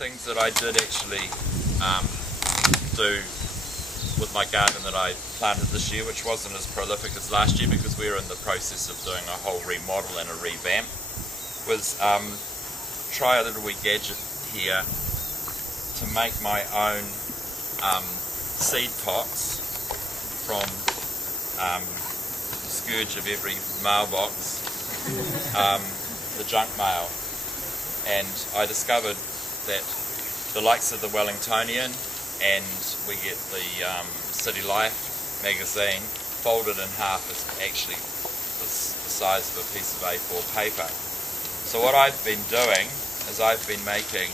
things that I did actually do with my garden that I planted this year, which wasn't as prolific as last year because we were in the process of doing a whole remodel and a revamp, was try a little wee gadget here to make my own seed pots from the scourge of every mailbox, the junk mail. And I discovered that the likes of the Wellingtonian, and we get the City Life magazine folded in half is actually the size of a piece of A4 paper. So what I've been doing is I've been making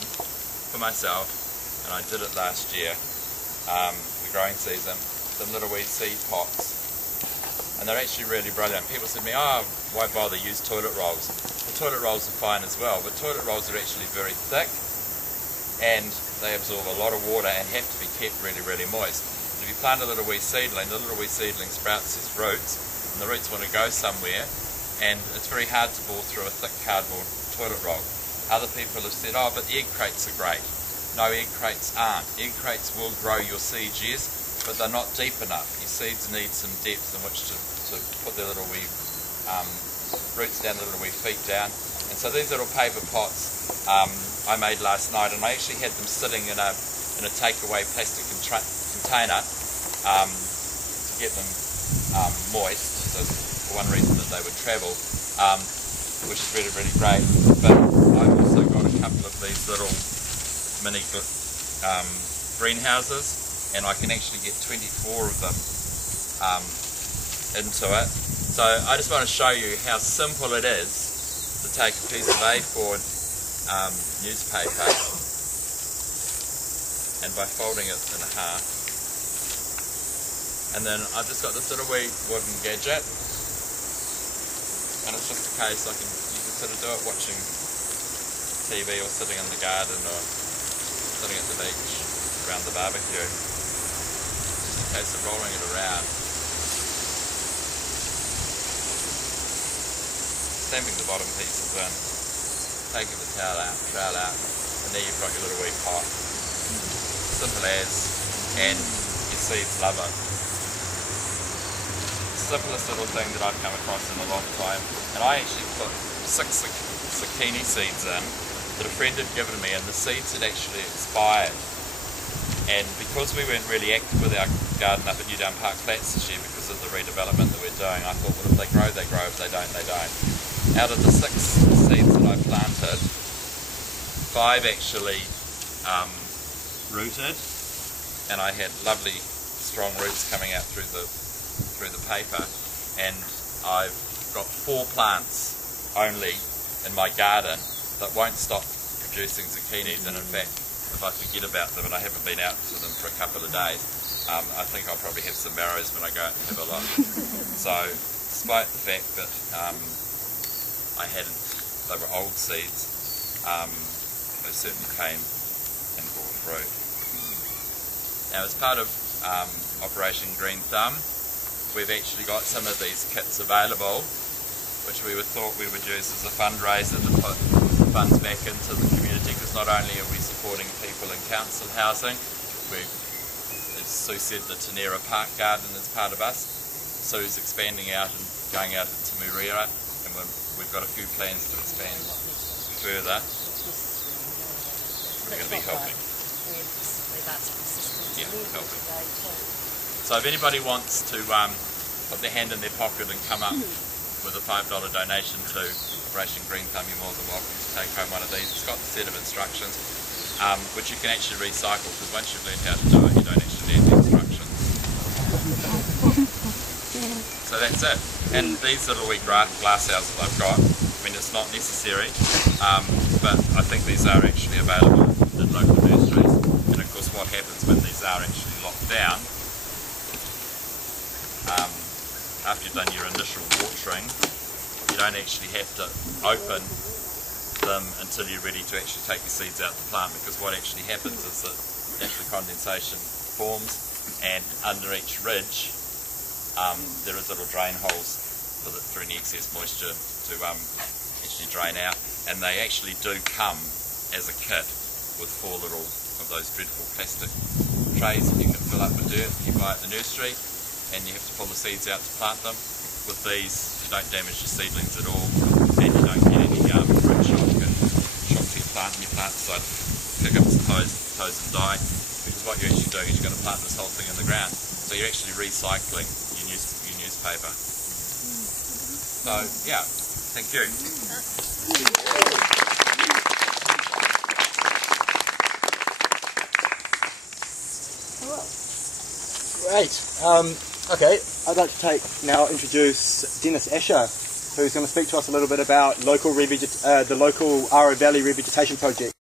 for myself, and I did it last year, the growing season, some little wee seed pots. And they're actually really brilliant. People said to me, oh, why bother, use toilet rolls? The toilet rolls are fine as well, but toilet rolls are actually very thick and they absorb a lot of water and have to be kept really, really moist. And if you plant a little wee seedling, the little wee seedling sprouts its roots, and the roots want to go somewhere, and it's very hard to bore through a thick cardboard toilet roll. Other people have said, oh, but egg crates are great. No, egg crates aren't. Egg crates will grow your seeds, yes, but they're not deep enough. Your seeds need some depth in which to put their little wee roots down, the little wee feet down. And so these little paper pots I made last night, and I actually had them sitting in a takeaway plastic container to get them moist. So for one reason that they would travel, which is really, really great. But I've also got a couple of these little mini greenhouses, and I can actually get 24 of them into it. So I just want to show you how simple it is to take a piece of A4 newspaper, and by folding it in half, and then I've just got this little wee wooden gadget, and it's just a case you can sort of do it watching TV or sitting in the garden or sitting at the beach around the barbecue. Just a case of rolling it around, stamping the bottom pieces in, taking the trowel out, and there you've got your little wee pot. Simple as, and your seeds love it. Simplest little thing that I've come across in a long time. And I actually put 6 zucchini seeds in that a friend had given me, and the seeds had actually expired. And because we weren't really active with our garden up at Newdown Park Flats this year because of the redevelopment that we're doing, I thought, well, if they grow, they grow. If they don't, they don't. Out of the 6 seeds that I planted, 5 actually rooted, and I had lovely strong roots coming out through the paper, and I've got 4 plants only in my garden that won't stop producing zucchinis, and in fact if I forget about them and I haven't been out to them for a couple of days, I think I'll probably have some marrows when I go out and have a look. So despite the fact that they were old seeds, they certainly came and bore fruit. Now, as part of Operation Green Thumb, we've actually got some of these kits available, which we thought we would use as a fundraiser to put funds back into the community, because not only are we supporting people in council housing, as Sue said, the Tenera Park Garden is part of us. Sue's expanding out and going out into Muriera, and we've got a few plans to expand further. We're going to be helping. Yeah, helping. So if anybody wants to put their hand in their pocket and come up with a $5 donation to Operation Green Thumb, you're more than welcome to take home one of these. It's got the set of instructions, which you can actually recycle, because once you've learned how to do it, you don't actually need the instructions. So that's it. And these little wee glass houses I've got, I mean, it's not necessary, but I think these are actually available in local nurseries. And of course what happens when these are actually locked down, after you've done your initial watering, you don't actually have to open them until you're ready to actually take your seeds out the plant, because what actually happens is that natural condensation forms, and under each ridge there is little drain holes for any excess moisture to actually drain out, and they actually do come as a kit. with 4 little of those dreadful plastic trays that you can fill up with dirt you buy at the nursery, and you have to pull the seeds out to plant them. With these, you don't damage your seedlings at all, and you don't get any fruit shock to your plant, and your plant decide to pick up its toes and die, because what you're actually doing is you're going to plant this whole thing in the ground, so you're actually recycling your newspaper. So yeah, thank you. Great. Okay, I'd like to introduce Dennis Asher, who's going to speak to us a little bit about the local Aro Valley Revegetation Project.